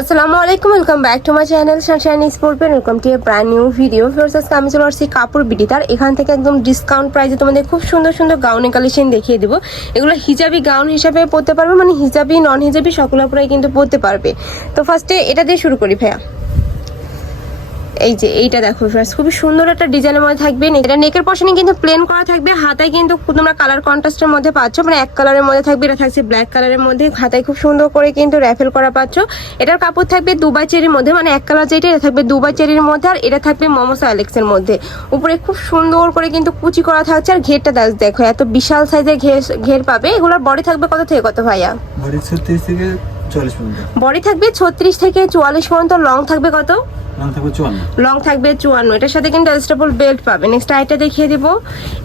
আসসালামু আলাইকুম welcome back to my channel Sunshine Sport Pen welcome to a brand new video ফিরসাস আমি চলে আসছি কাপড় বিটি তার এখান থেকে একদম ডিসকাউন্ট প্রাইসে তোমাদের খুব সুন্দর সুন্দর গাউনের কালেকশন দেখিয়ে দেবো। এগুলো হিজাবি গাউন হিসাবে পরতে পারবে মানে হিজাবি নন হিজাবি সকল উপরে কিন্তু পরতে পারবে। তো ফার্স্টে এটা দিয়ে শুরু করি ভাইয়া। এই যে এইটা দেখো ফ্রেন্ডস খুবই সুন্দর একটা ডিজাইনের মধ্যে থাকবে এটা নেকের পশনে কিন্তু প্লেন করা থাকবে হাতায় কিন্তু তোমরা কালার কন্ট্রাস্টের মধ্যে পাচ্ছ মানে এক কালারের মধ্যে থাকবে এটা থাকছে ব্ল্যাক কালারের মধ্যে হাতায় খুব সুন্দর করে কিন্তু র্যাফেল করা পাচ্ছ। এটার কাপড় থাকবে দুবাই চেরির মধ্যে মানে এক কালার যেটা এটা থাকবে দুবাই চেরির মধ্যে আর এটা থাকবে মোমোসা অ্যালেক্সের মধ্যে। উপরে খুব সুন্দর করে কিন্তু কুচি করা থাকছে আর ঘেরটা দেখ- দেখো এত বিশাল সাইজের ঘের ঘের পাবে। এগুলোর বডি থাকবে কত থেকে কত ভাইয়া? বডি থেকে বডি থাকবে ছত্রিশ থেকে চুয়াল্লিশ পর্যন্ত লং থাকবে কত? লং থাকবে চুয়ান্ন। এটার সাথে কিন্তু অ্যাডজাস্টেবল বেল্ট পাবে। নেক্সট আইটা দেখিয়ে দিব।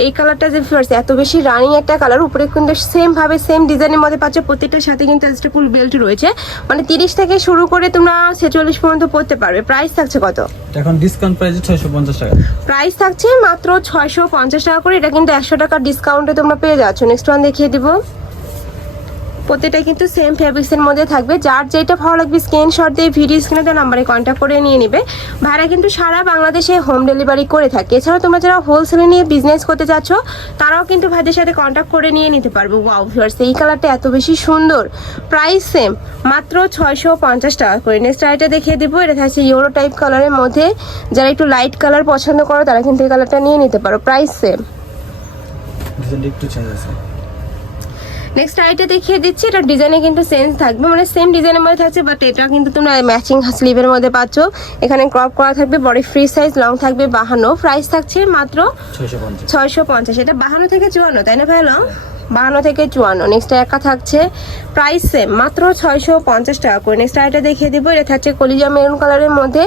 এই কালারটা যে ফার্স্ট এত বেশি রানিং একটা কালার উপরে কিন্তু সেম ভাবে সেম ডিজাইনের মধ্যে পাচ্ছ। প্রত্যেকটার সাথে কিন্তু অ্যাডজাস্টেবল বেল্ট রয়েছে। মানে তিরিশ থেকে শুরু করে তোমরা ছেচল্লিশ পর্যন্ত পড়তে পারবে। প্রাইস থাকছে কত? এখন ডিসকাউন্ট প্রাইসে ছয়শো পঞ্চাশ টাকা। প্রাইস থাকছে মাত্র ছয়শো পঞ্চাশ টাকা করে। এটা কিন্তু একশো টাকার ডিসকাউন্টে তোমরা পেয়ে যাচ্ছ। নেক্সট ওয়ান দেখিয়ে দিব। প্রত্যেকটা কিন্তু সেম ফেব্রিক্সের মধ্যে থাকবে। যার যেটা ভালো লাগবে স্ক্রিনশট দিয়ে ভিডিও স্ক্রিনে দেওয়া নাম্বারে কন্ট্যাক্ট করে নিয়ে নেবে। ভাড়া কিন্তু সারা বাংলাদেশে হোম ডেলিভারি করে থাকে। এছাড়াও তোমরা যারা হোলসেলে নিয়ে বিজনেস করতে চাচ্ছ তারাও কিন্তু ভাইদের সাথে কন্ট্যাক্ট করে নিয়ে নিতে পারবে। ওয়াও ভিউয়ার্স এই কালারটা এত বেশি সুন্দর। প্রাইস সেম মাত্র ছয়শো পঞ্চাশ টাকা করে। নেক্সট আইটা দেখিয়ে দিব, এটা থাকছে ইউরো টাইপ কালারের মধ্যে। যারা একটু লাইট কালার পছন্দ করো, তারা কিন্তু এই কালারটা নিয়ে নিতে পারো। প্রাইস সেম একটু চেঞ্জ আছে। নেক্সট আইটা দেখিয়ে দিচ্ছি এটা ডিজাইনে কিন্তু সেন্স থাকবে। মানে সেম ডিজাইনের মধ্যে থাকছে বাট এটা কিন্তু তোমরা ম্যাচিং স্লিভের মধ্যে পাচ্ছ। এখানে ক্রপ করা থাকবে বডি ফ্রি সাইজ লং থাকবে বাহানো প্রাইস থাকছে মাত্র ছয়শো পঞ্চাশ। ছয়শো পঞ্চাশ। এটা বাহানো থেকে চুয়ান্ন তাই না ভাই লং বাহান্ন থেকে চুয়ান্ন। নেক্সট একা থাকছে। প্রাইস সেম মাত্র ছয়শো পঞ্চাশ টাকা করে। নেক্সট আইটা দেখিয়ে দিব, এটা থাকছে কলিজা মেরুন কালারের মধ্যে।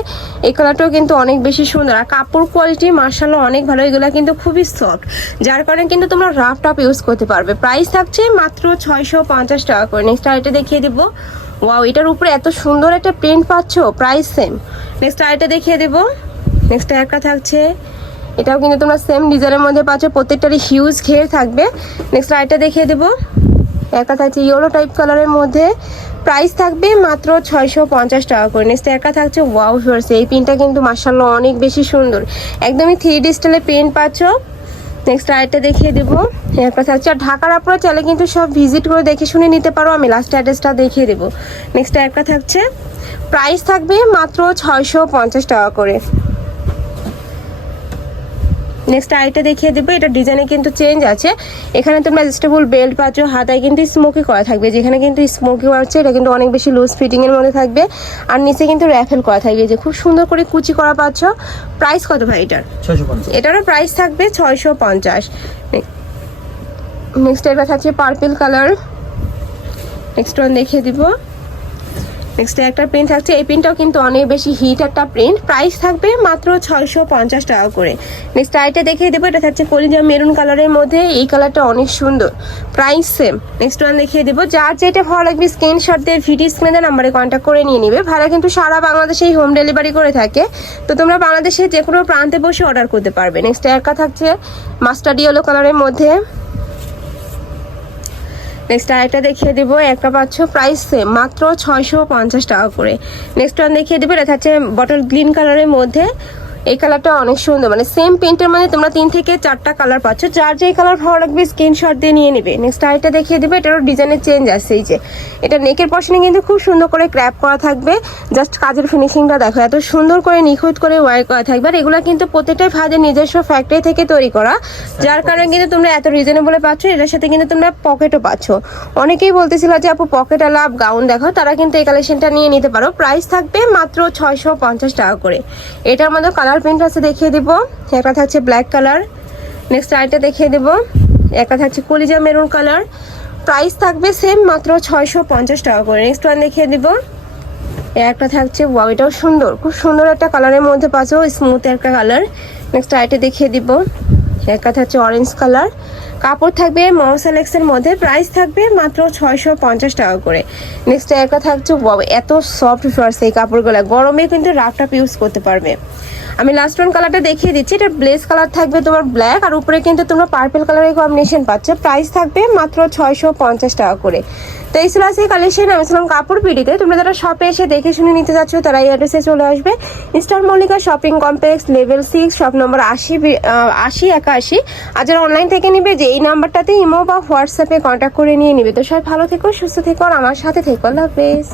এই কালারটাও কিন্তু অনেক বেশি সুন্দর। আর কাপড় কোয়ালিটি মার্শাল অনেক ভালো। এগুলো কিন্তু খুবই সফট যার কারণে কিন্তু তোমরা রাফ টপ ইউজ করতে পারবে। প্রাইস থাকছে মাত্র ছয়শো পঞ্চাশ টাকা করে। নেক্সট আইটা দেখিয়ে দিব। ওয়াও এটার উপরে এত সুন্দর একটা প্রিন্ট পাচ্ছ। প্রাইস সেম নেক্সট আইটা দেখিয়ে দেবো। নেক্সট একটা থাকছে। এটাও কিন্তু তোমরা সেম ডিজাইনের মধ্যে পাচ্ছ। প্রত্যেকটারই হিউজ ঘের থাকবে। নেক্সট আরেকটা দেখিয়ে দেবো। একটা থাকছে ইয়েলো টাইপ কালারের মধ্যে। প্রাইস থাকবে মাত্র ছয়শো পঞ্চাশ টাকা করে। নেক্সট একা থাকছে ওয়াও ভিউয়ার্স এই পিনটা কিন্তু মার্শাল্লাহ অনেক বেশি সুন্দর। একদমই থ্রি ডি স্টাইলের পেন পাচ্ছ। নেক্সট আরেকটা দেখিয়ে দেবো। একটা থাকছে। আর ঢাকার আপনারা চাইলে কিন্তু সব ভিজিট করে দেখে শুনে নিতে পারো। আমি লাস্ট অ্যাড্রেসটা দেখিয়ে দেবো। নেক্সট একটা থাকছে। প্রাইস থাকবে মাত্র ছয়শো পঞ্চাশ টাকা করে। নেক্সট আরেকটা দেখিয়ে দেবো এটা ডিজাইনে কিন্তু চেঞ্জ আছে। এখানে তোমরা অ্যাডজাস্টেবল বেল্ট পাচ্ছ হাতায় কিন্তু স্মোকি করা থাকবে। যেখানে কিন্তু স্মোকি আছে এটা কিন্তু অনেক বেশি লুজ ফিটিংয়ের মধ্যে থাকবে। আর নিচে কিন্তু র্যাফেল করা থাকবে যে খুব সুন্দর করে কুচি করা পাচ্ছ। প্রাইস কত ভাই এটার? এটারও প্রাইস থাকবে ছয়শো পঞ্চাশ। নেক্সট এটা থাকছে পার্পেল কালার নেক্সট ওয়ান দেখিয়ে দিব। নেক্সট একটা প্রিন্ট থাকছে এই প্রিন্টটাও কিন্তু অনেক বেশি হিট একটা প্রিন্ট প্রাইস থাকবে মাত্র ছয়শো পঞ্চাশ টাকা করে। নেক্সট আইটা দেখিয়ে দেবো। এটা থাকছে কলিজা মেরুন কালারের মধ্যে। এই কালারটা অনেক সুন্দর। প্রাইস সেম নেক্সট ওয়ান দেখিয়ে দেবো। যার যেটা ভালো লাগবে স্ক্রিনশট দিয়ে ভিডিও স্ক্রিনে নাম্বারে কন্ট্যাক্ট করে নিয়ে নিবে। ভাড়া কিন্তু সারা বাংলাদেশেই হোম ডেলিভারি করে থাকে। তো তোমরা বাংলাদেশে যে কোনো প্রান্তে বসে অর্ডার করতে পারবে। নেক্সট একা থাকছে মাস্টার্ড ইয়েলো কালারের মধ্যে। নেক্সট আরেকটা দেখিয়ে দেবো, একটা পাচ্ছ প্রাইস সেম মাত্র ছয়শো পঞ্চাশ টাকা করে। নেক্সট ওয়ান দেখিয়ে দেবো, এটা হচ্ছে বটল গ্রিন কালারের মধ্যে। এই কালারটা অনেক সুন্দর মানে সেম পেন্টের মধ্যে তোমরা তিন থেকে চারটা কালার পাচ্ছ। যার যেই কালার ভালো লাগবে স্ক্রিনশট দিয়ে নিয়ে নেবে। নেক্সট আরেকটা দেখিয়ে দেবে এটারও ডিজাইনের চেঞ্জ আছে এই যে। এটা নেকের পশনে কিন্তু খুব সুন্দর করে ক্র্যাপ করা থাকবে। জাস্ট কাজের ফিনিশিংটা দেখো এত সুন্দর করে নিখুঁত করে ওয়ার করা থাকবে। আর এগুলো কিন্তু প্রত্যেকটাই ভাজের নিজস্ব ফ্যাক্টরি থেকে তৈরি করা। যার কারণে কিন্তু তোমরা এত রিজনেবলে পাচ্ছ এটার সাথে কিন্তু তোমরা পকেটও পাচ্ছ। অনেকেই বলতেছিল যে আপু পকেট আলাপ গাউন দেখো। তারা কিন্তু এই কালেকশনটা নিয়ে নিতে পারো। প্রাইস থাকবে মাত্র ছয়শো পঞ্চাশ টাকা করে। এটার মধ্যে কালার প্রিন্ট আছে দেখিয়ে দিব। একটা থাকছে ব্ল্যাক কালার নেক্সট আরেকটা দেখিয়ে দিব। একটা থাকছে কলিজা মেরুন কালার প্রাইস থাকবে সেম মাত্র ছয়শো পঞ্চাশ টাকা করে। নেক্সট ওয়ান দেখিয়ে দিব। একটা থাকছে ওয়াইটাও সুন্দর। খুব সুন্দর একটা কালারের মধ্যে পাচ্ছ স্মুথ একটা কালার নেক্সট আরেকটা দেখিয়ে দিব। একটা থাকছে অরেঞ্জ কালার কাপড় থাকবে মমসালেক্সের মধ্যে প্রাইস থাকবে মাত্র ছয়শো পঞ্চাশ টাকা করে। নেক্সট একটা থাকছে এত সফট ফার্স এই কাপড়গুলো। গরমে কিন্তু রাফটাপ ইউজ করতে পারবে। আমি লাস্ট ওয়ান কালারটা দেখিয়ে দিচ্ছি, এটা ব্লেস কালার থাকবে তোমার ব্ল্যাক আর উপরে কিন্তু তোমরা পার্পেল কালারের কম্বিনেশন পাচ্ছ। প্রাইস থাকবে মাত্র ছয়শো পঞ্চাশ টাকা করে। তো এই ছিল আজকে কালেকশন আমি ছিলাম কাপড় পিড়িতে তোমরা যারা শপে এসে দেখে শুনে নিতে যাচ্ছ তারা এই অ্যাড্রেসে চলে আসবে। Easter Mallika shopping complex level six shop number আশি আশি, একাশি। আর যারা অনলাইন থেকে নিবে, যে এই নাম্বারটাতে ইমো বা হোয়াটসঅ্যাপে কন্ট্যাক্ট করে নিয়ে নিবে। তো সবাই ভালো থেকো, সুস্থ থেকো, আর আমার সাথে থেকো। আল্লাহ হাফেজ।